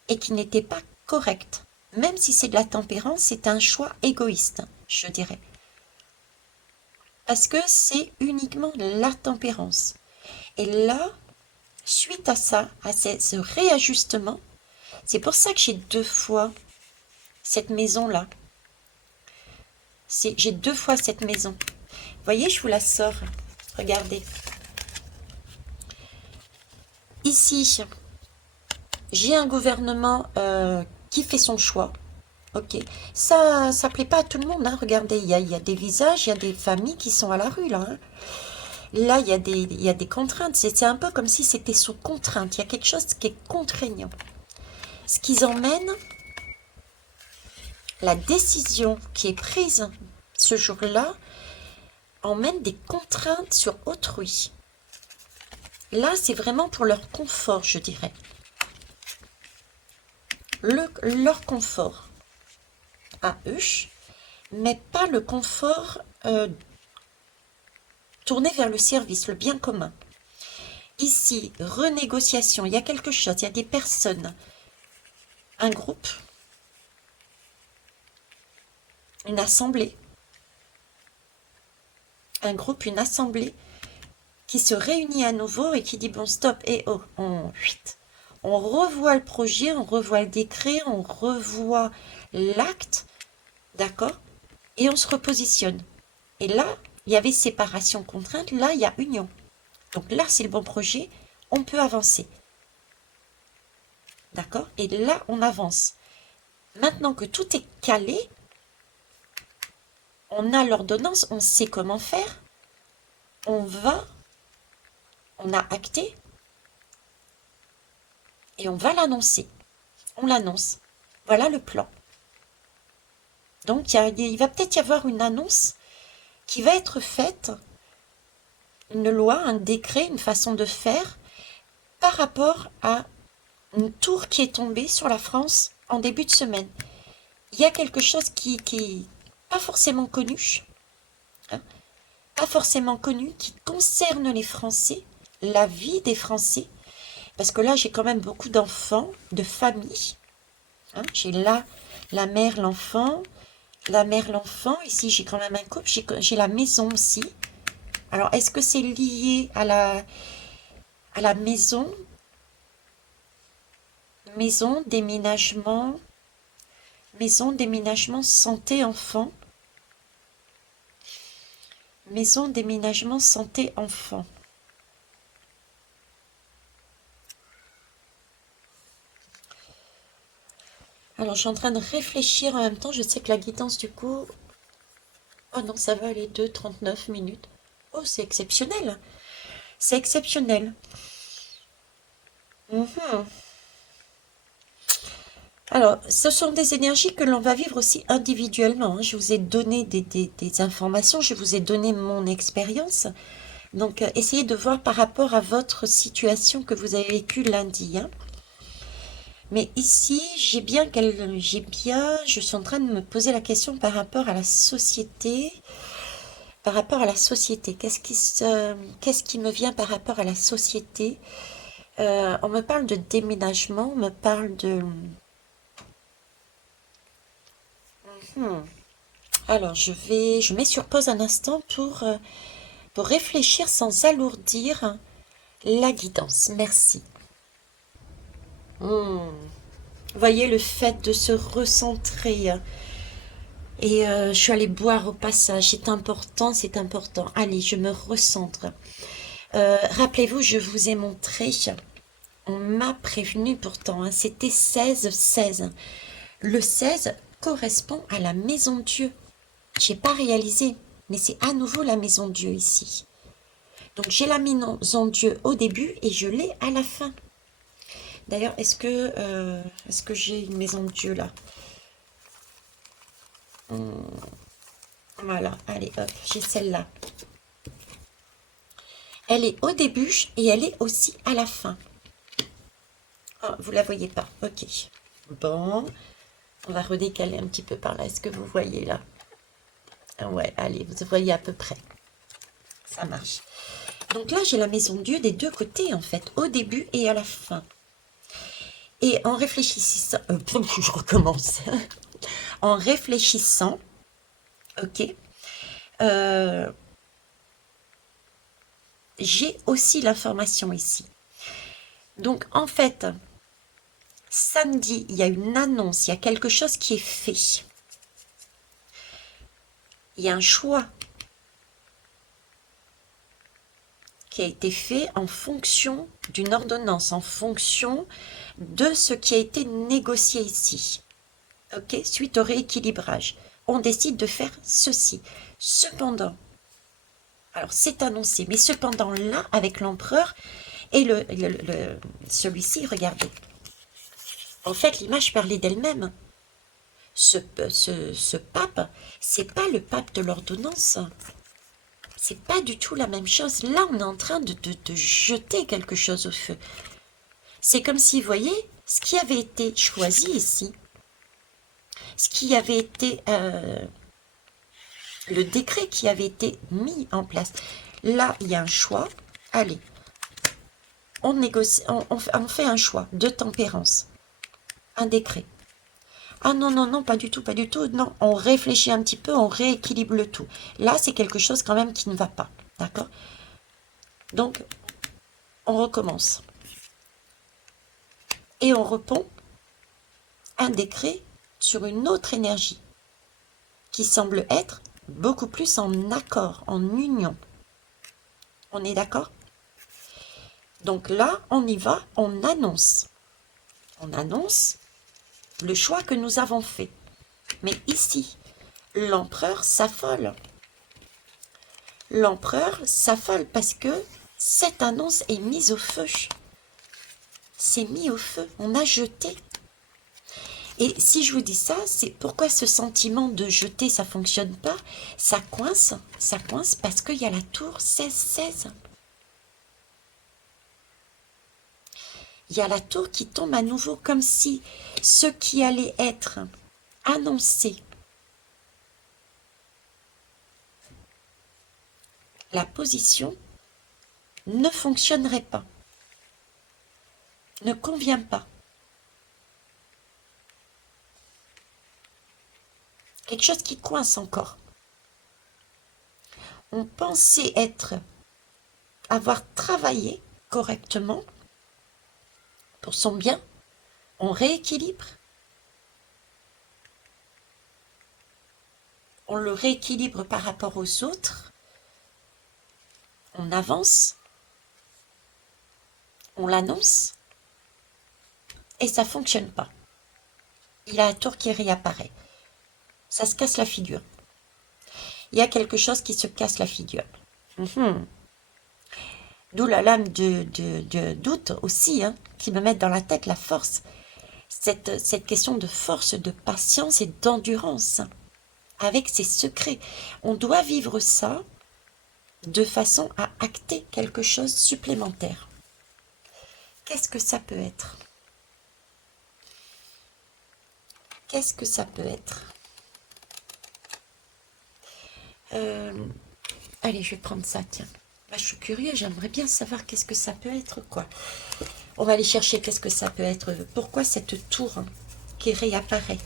et qui n'était pas correct. Même si c'est de la tempérance, c'est un choix égoïste, je dirais. Parce que c'est uniquement la tempérance. Et là, suite à ça, à ce réajustement, c'est pour ça que j'ai deux fois cette maison-là. J'ai deux fois cette maison. Vous voyez, je vous la sors. Regardez. Ici, j'ai un gouvernement qui fait son choix. Ok. Ça plaît pas à tout le monde. Hein. Regardez, il y a des visages, il y a des familles qui sont à la rue, là. Hein. Là, il y a des contraintes. C'est un peu comme si c'était sous contrainte. Il y a quelque chose qui est contraignant. Ce qu'ils emmènent, la décision qui est prise ce jour-là, emmène des contraintes sur autrui. Là, c'est vraiment pour leur confort, je dirais. Leur confort à eux, mais pas le confort tourné vers le service, le bien commun. Ici, renégociation, il y a quelque chose, il y a des personnes, un groupe, une assemblée, une assemblée qui se réunit à nouveau et qui dit bon stop, et oh, on revoit le projet, on revoit le décret, on revoit l'acte, d'accord, et on se repositionne. Et là, il y avait séparation contrainte, là il y a union. Donc là c'est le bon projet, on peut avancer. D'accord? Et là on avance. Maintenant que tout est calé, on a l'ordonnance, on sait comment faire, on a acté, et on va l'annoncer. On l'annonce. Voilà le plan. Donc il va peut-être y avoir une annonce qui va être faite, une loi, un décret, une façon de faire par rapport à une tour qui est tombée sur la France en début de semaine. Il y a quelque chose qui est pas forcément connu, hein, pas forcément connu, qui concerne les Français, la vie des Français, parce que là j'ai quand même beaucoup d'enfants, de familles. Hein, j'ai là la mère, l'enfant, ici j'ai quand même un couple, j'ai la maison aussi. Alors est-ce que c'est lié à la maison, déménagement, santé, enfant, maison, déménagement, santé, enfant. Alors, je suis en train de réfléchir en même temps. Je sais que la guidance, du coup... Oh non, ça va aller 39 minutes. Oh, c'est exceptionnel. C'est exceptionnel. Alors, ce sont des énergies que l'on va vivre aussi individuellement. Hein. Je vous ai donné des informations, je vous ai donné mon expérience. Donc, essayez de voir par rapport à votre situation que vous avez vécue lundi. Hein. Mais ici, je suis en train de me poser la question par rapport à la société, par rapport à la société. Qu'est-ce qui me vient par rapport à la société? On me parle de déménagement, on me parle de... Hmm. Alors, je mets sur pause un instant pour réfléchir sans alourdir la guidance. Merci. Vous voyez le fait de se recentrer. Et je suis allée boire au passage. C'est important, c'est important. Allez, je me recentre. Rappelez-vous, je vous ai montré, on m'a prévenu pourtant, hein, c'était 16-16. Le 16 correspond à la maison de Dieu. Je n'ai pas réalisé, mais c'est à nouveau la maison de Dieu ici. Donc j'ai la maison de Dieu au début et je l'ai à la fin. D'ailleurs, est-ce que j'ai une maison de Dieu là? Voilà, allez hop, j'ai celle-là. Elle est au début et elle est aussi à la fin. Oh, vous la voyez pas, ok. Bon, on va redécaler un petit peu par là. Est-ce que vous voyez là? Ouais, allez, vous voyez à peu près. Ça marche. Donc là, j'ai la maison de Dieu des deux côtés, en fait, au début et à la fin. Et en réfléchissant... je recommence. En réfléchissant, ok, j'ai aussi l'information ici. Donc, en fait, samedi, il y a une annonce, il y a quelque chose qui est fait. Il y a un choix qui a été fait en fonction d'une ordonnance, en fonction de ce qui a été négocié ici. Ok, suite au rééquilibrage, on décide de faire ceci. Cependant, alors c'est annoncé, mais cependant là, avec l'empereur et celui-ci, regardez. En fait, l'image parlait d'elle-même. Ce pape, c'est pas le pape de l'ordonnance. C'est pas du tout la même chose. Là, on est en train de jeter quelque chose au feu. C'est comme si, vous voyez, ce qui avait été choisi ici, ce qui avait été... le décret qui avait été mis en place. Là, il y a un choix. Allez, on négocie, on fait un choix de tempérance. Un décret. Ah non, non, non, pas du tout, pas du tout. Non, on réfléchit un petit peu, on rééquilibre le tout. Là, c'est quelque chose quand même qui ne va pas. D'accord? Donc, on recommence. Et on répond un décret sur une autre énergie qui semble être beaucoup plus en accord, en union. On est d'accord? Donc là, on y va, on annonce. On annonce le choix que nous avons fait. Mais ici, l'empereur s'affole. L'empereur s'affole parce que cette annonce est mise au feu. C'est mis au feu, on a jeté. Et si je vous dis ça, c'est pourquoi ce sentiment de jeter, ça ne fonctionne pas. Ça coince parce qu'il y a la tour 16-16. Il y a la tour qui tombe à nouveau comme si ce qui allait être annoncé, la position, ne fonctionnerait pas, ne convient pas. Quelque chose qui coince encore. On pensait avoir travaillé correctement pour son bien, on rééquilibre. On le rééquilibre par rapport aux autres. On avance. On l'annonce. Et ça ne fonctionne pas. Il a un tour qui réapparaît. Ça se casse la figure. Il y a quelque chose qui se casse la figure. D'où la lame de doute aussi, hein, qui me met dans la tête la force. Cette question de force, de patience et d'endurance, avec ses secrets. On doit vivre ça de façon à acter quelque chose de supplémentaire. Qu'est-ce que ça peut être? Qu'est-ce que ça peut être? Allez, je vais prendre ça, tiens. Bah, je suis curieux, j'aimerais bien savoir qu'est-ce que ça peut être, quoi. On va aller chercher qu'est-ce que ça peut être. Pourquoi cette tour qui réapparaît?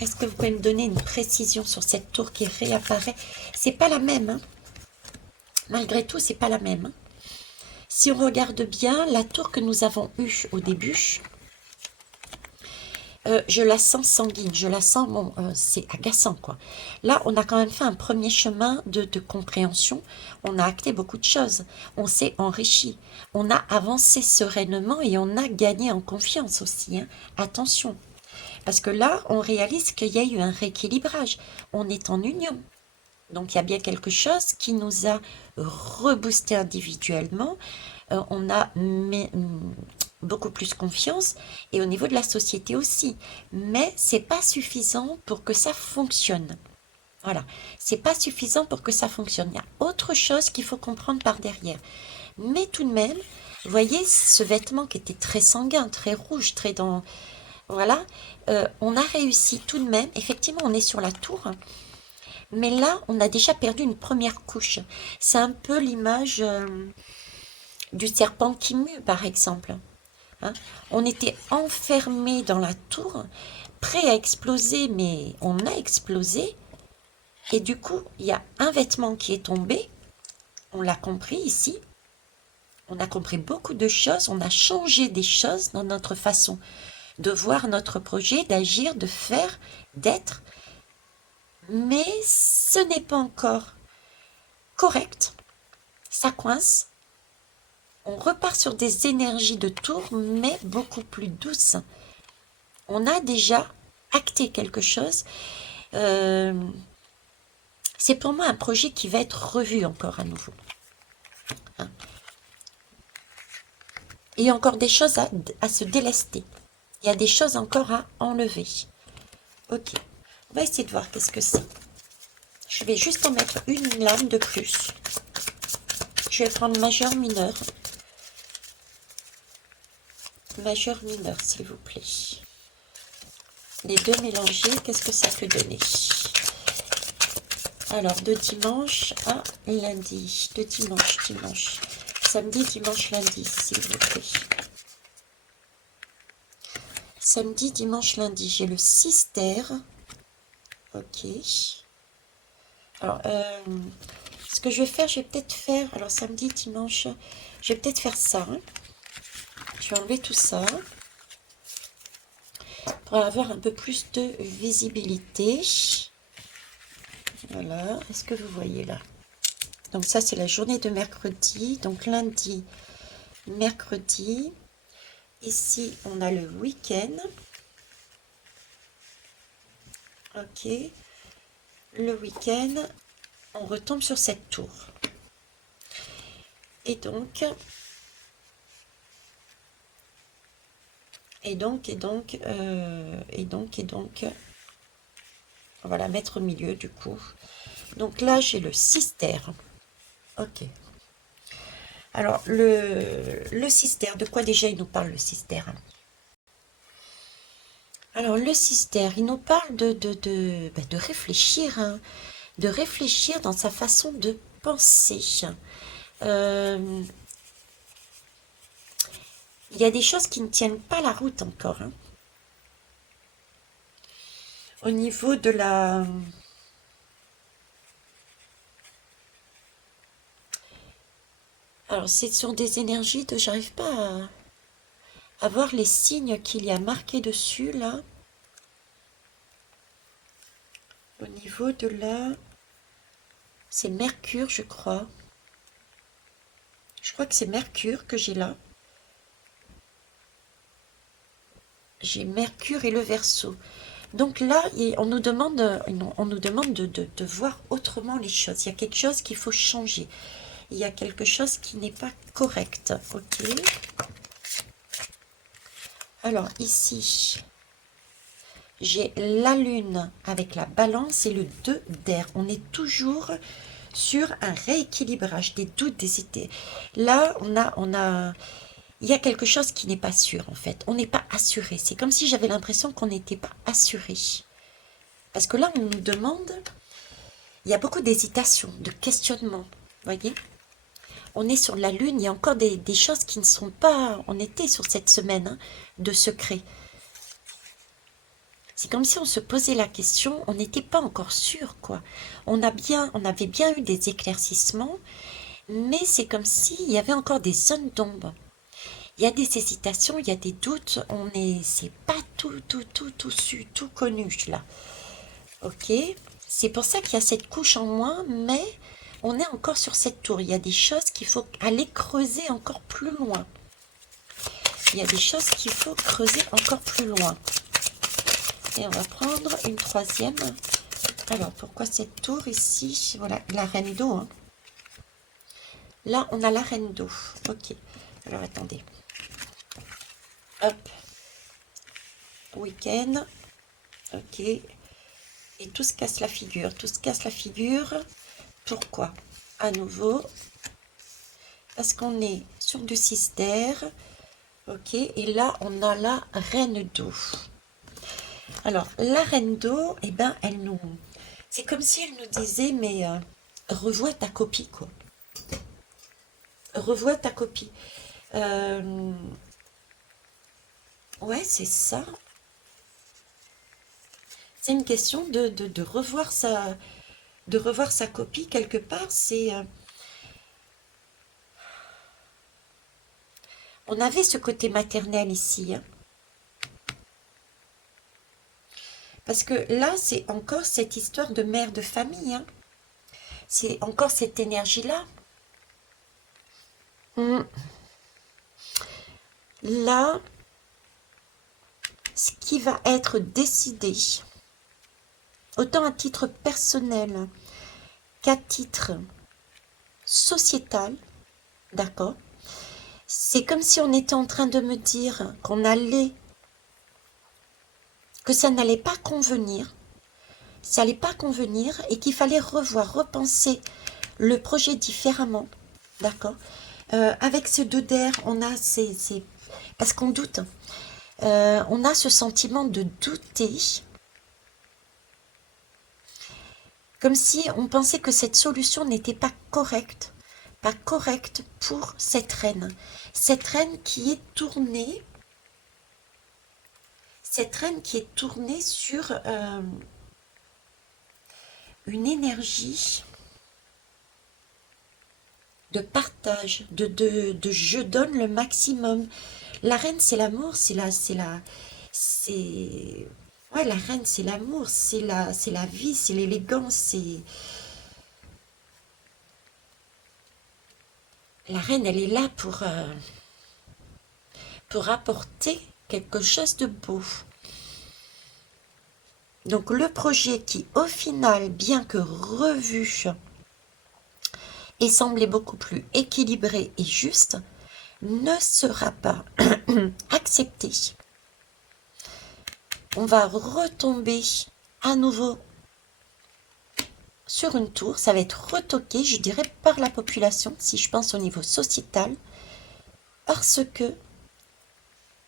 Est-ce que vous pouvez me donner une précision sur cette tour qui réapparaît? C'est pas la même, hein. Malgré tout, c'est pas la même, hein. Si on regarde bien, la tour que nous avons eue au début, je la sens sanguine, je la sens, bon, c'est agaçant, quoi. Là, on a quand même fait un premier chemin de compréhension, on a acté beaucoup de choses, on s'est enrichi, on a avancé sereinement et on a gagné en confiance aussi, hein. Attention, parce que là, on réalise qu'il y a eu un rééquilibrage, on est en union. Donc, il y a bien quelque chose qui nous a reboosté individuellement. On a beaucoup plus confiance et au niveau de la société aussi. Mais c'est pas suffisant pour que ça fonctionne. Voilà, c'est pas suffisant pour que ça fonctionne. Il y a autre chose qu'il faut comprendre par derrière. Mais tout de même, vous voyez ce vêtement qui était très sanguin, très rouge, très dans... Voilà, on a réussi tout de même. Effectivement, on est sur la tour. Mais là, on a déjà perdu une première couche. C'est un peu l'image du serpent qui mue, par exemple. Hein. On était enfermé dans la tour, prêt à exploser, mais on a explosé. Et du coup, il y a un vêtement qui est tombé. On l'a compris ici. On a compris beaucoup de choses. On a changé des choses dans notre façon de voir notre projet, d'agir, de faire, d'être. Mais ce n'est pas encore correct. Ça coince. On repart sur des énergies de tour, mais beaucoup plus douces. On a déjà acté quelque chose. C'est pour moi un projet qui va être revu encore à nouveau. Hein. Il y a encore des choses à se délester. Il y a des choses encore à enlever. Ok, on va essayer de voir qu'est-ce que c'est. Je vais juste en mettre une lame de plus. Je vais prendre majeur, mineur. Majeur, mineur, s'il vous plaît. Les deux mélangés, qu'est-ce que ça peut donner? Alors, de dimanche à lundi. De dimanche. Samedi, dimanche, lundi, s'il vous plaît. Samedi, dimanche, lundi. J'ai le 6 terre. Ok. Alors, ce que je vais faire, je vais peut-être faire... Alors, samedi, dimanche, je vais peut-être faire ça. Hein. Je vais enlever tout ça. Pour avoir un peu plus de visibilité. Voilà. Est-ce que vous voyez là? Donc ça, c'est la journée de mercredi. Donc lundi, mercredi. Ici, on a le week-end. Ok. Le week-end, on retombe sur cette tour. Et donc, on va la mettre au milieu du coup. Donc là, j'ai le 6 terre. Ok. Alors, le 6 terre, de quoi déjà il nous parle le 6 terre? Alors, le 6 terre, il nous parle de réfléchir, hein, de réfléchir dans sa façon de penser. Il y a des choses qui ne tiennent pas la route encore. Hein. Au niveau de la... Alors, c'est sur des énergies de... J'arrive pas à voir les signes qu'il y a marqués dessus, là. Au niveau de la... C'est Mercure, je crois. Je crois que c'est Mercure que j'ai là. J'ai Mercure et le Verseau. Donc là, on nous demande de voir autrement les choses. Il y a quelque chose qu'il faut changer. Il y a quelque chose qui n'est pas correct. Ok. Alors ici, j'ai la Lune avec la Balance et le 2 d'air. On est toujours sur un rééquilibrage des doutes, des idées. Là, il y a quelque chose qui n'est pas sûr en fait. On n'est pas assuré. C'est comme si j'avais l'impression qu'on n'était pas assuré. Parce que là, on nous demande Il y a beaucoup d'hésitation, de questionnement. Voyez, on est sur la lune, il y a encore des choses qui ne sont pas... On était sur cette semaine hein, de secret. C'est comme si on se posait la question, on n'était pas encore sûr, quoi. On avait bien eu des éclaircissements, mais c'est comme s'il y avait encore des zones d'ombre. Il y a des hésitations, il y a des doutes, c'est pas tout su, tout connu, là. Ok, c'est pour ça qu'il y a cette couche en moins, mais on est encore sur cette tour. Il y a des choses qu'il faut aller creuser encore plus loin. Il y a des choses qu'il faut creuser encore plus loin. Et on va prendre une troisième. Alors, pourquoi cette tour ici? Voilà, la reine d'eau. Hein. Là, on a la reine d'eau. Ok. Alors, attendez. Hop. Week-end. Ok. Et tout se casse la figure. Tout se casse la figure. Pourquoi? À nouveau. Parce qu'on est sur du cister. Ok. Et là, on a la reine d'eau. Alors, la reine d'eau, eh ben, c'est comme si elle nous disait, mais revois ta copie, quoi. Revois ta copie. Ouais, c'est ça. C'est une question de revoir sa copie quelque part. On avait ce côté maternel ici, hein. Parce que là, c'est encore cette histoire de mère de famille, hein. C'est encore cette énergie-là. Là, ce qui va être décidé, autant à titre personnel qu'à titre sociétal, d'accord? C'est comme si on était en train de me dire que ça n'allait pas convenir, et qu'il fallait revoir, repenser le projet différemment, d'accord? Avec ce dos d'air, on a parce qu'on doute, on a ce sentiment de douter, comme si on pensait que cette solution n'était pas correcte pour cette reine qui est tournée, sur une énergie de partage, de je donne le maximum. La reine, c'est l'amour, ouais, la reine, c'est l'amour, c'est la vie, c'est l'élégance, la reine, elle est là pour apporter quelque chose de beau. Donc le projet qui, au final, bien que revu et semblait beaucoup plus équilibré et juste, ne sera pas accepté. On va retomber à nouveau sur une tour, ça va être retoqué, je dirais, par la population, si je pense au niveau sociétal, parce que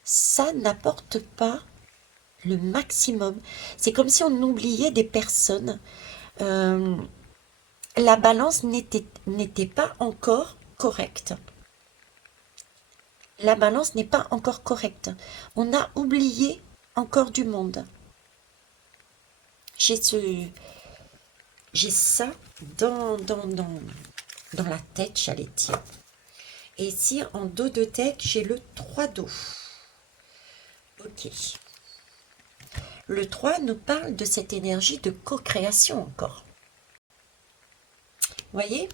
ça n'apporte pas le maximum. C'est comme si on oubliait des personnes. La balance n'était pas encore correcte. La balance n'est pas encore correcte. On a oublié encore du monde. J'ai ça dans la tête, j'allais dire. Et ici, en dos de tête, j'ai le 3 d'eau. Ok. Le 3 nous parle de cette énergie de co-création encore. Vous voyez?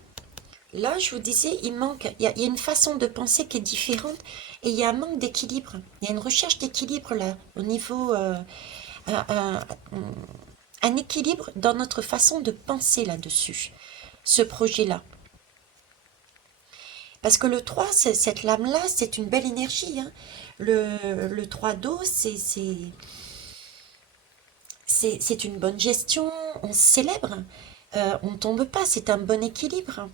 Là, je vous disais, il y a une façon de penser qui est différente et il y a un manque d'équilibre. Il y a une recherche d'équilibre là, au niveau... un équilibre dans notre façon de penser là-dessus, ce projet-là. Parce que le 3, cette lame-là, c'est une belle énergie. Hein. Le 3 d'eau, c'est une bonne gestion, on se célèbre, on ne tombe pas, c'est un bon équilibre.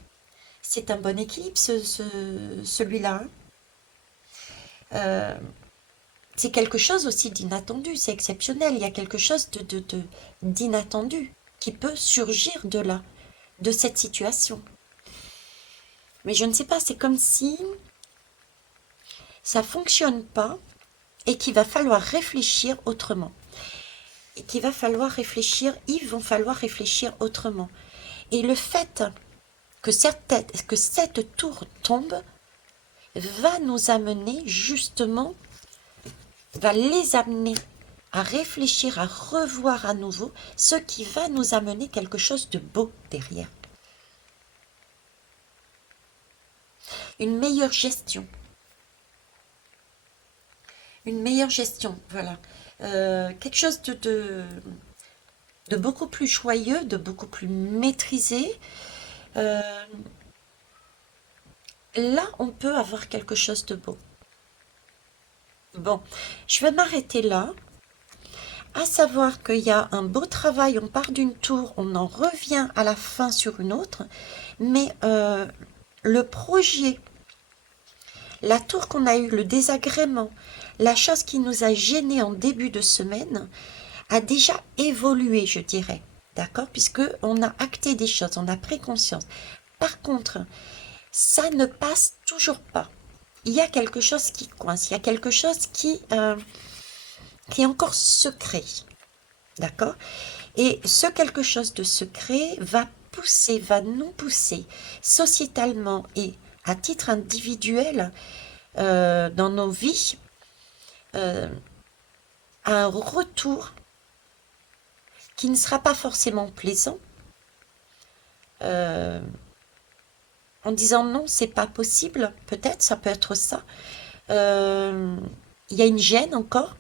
C'est un bon équilibre, celui-là. Hein. C'est quelque chose aussi d'inattendu, c'est exceptionnel. Il y a quelque chose d'inattendu qui peut surgir de là. de cette situation. Mais je ne sais pas, c'est comme si ça ne fonctionne pas et qu'il va falloir réfléchir autrement. Et qu'il va falloir réfléchir, ils vont falloir réfléchir autrement. Et le fait que cette tour tombe va nous amener justement, va les amener à réfléchir, à revoir à nouveau, ce qui va nous amener quelque chose de beau derrière. Une meilleure gestion. Une meilleure gestion, voilà. Quelque chose de beaucoup plus joyeux, de beaucoup plus maîtrisé. Euh, Là, on peut avoir quelque chose de beau. Bon, je vais m'arrêter là. À savoir qu'il y a un beau travail, on part d'une tour, on en revient à la fin sur une autre. Mais le projet, la tour qu'on a eu, le désagrément, la chose qui nous a gêné en début de semaine, a déjà évolué, je dirais. D'accord? Puisque on a acté des choses, on a pris conscience. Par contre, ça ne passe toujours pas. Il y a quelque chose qui coince, il y a quelque chose qui est encore secret. D'accord? Et ce quelque chose de secret va pousser, va nous pousser sociétalement et à titre individuel dans nos vies à un retour qui ne sera pas forcément plaisant, en disant non, c'est pas possible, peut-être, ça peut être ça. Il y a une gêne encore,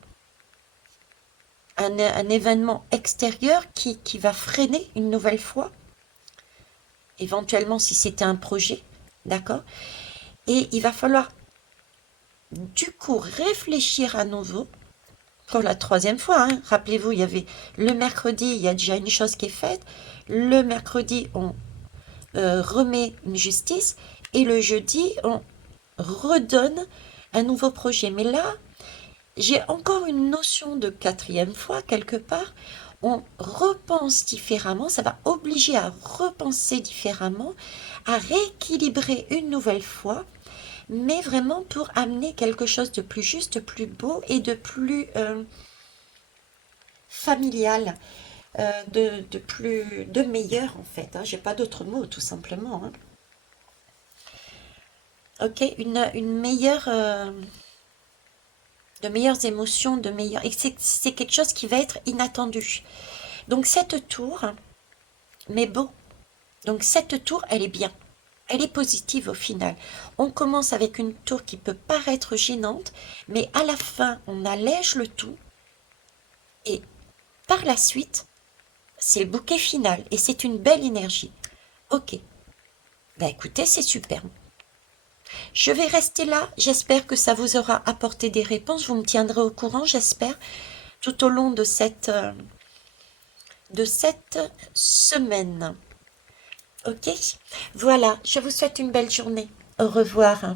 un événement extérieur qui va freiner une nouvelle fois, éventuellement si c'était un projet, d'accord? Et il va falloir du coup réfléchir à nouveau, pour la troisième fois, hein. Rappelez-vous, il y avait le mercredi, il y a déjà une chose qui est faite, le mercredi, on remet une justice, et le jeudi, on redonne un nouveau projet. Mais là, j'ai encore une notion de quatrième fois, quelque part. On repense différemment, ça va obliger à repenser différemment, à rééquilibrer une nouvelle fois, mais vraiment pour amener quelque chose de plus juste, de plus beau et de plus familial, de meilleur en fait. Hein. J'ai pas d'autre mot, tout simplement. Hein. Ok, une meilleure, de meilleures émotions, de meilleures. Et c'est quelque chose qui va être inattendu. Donc cette tour, mais bon. Donc cette tour, elle est bien. Elle est positive au final. On commence avec une tour qui peut paraître gênante, mais à la fin, on allège le tout. Et par la suite, c'est le bouquet final. Et c'est une belle énergie. Ok. Ben écoutez, c'est superbe. Je vais rester là. J'espère que ça vous aura apporté des réponses. Vous me tiendrez au courant, j'espère, tout au long de cette semaine. Ok? Voilà, je vous souhaite une belle journée. Au revoir.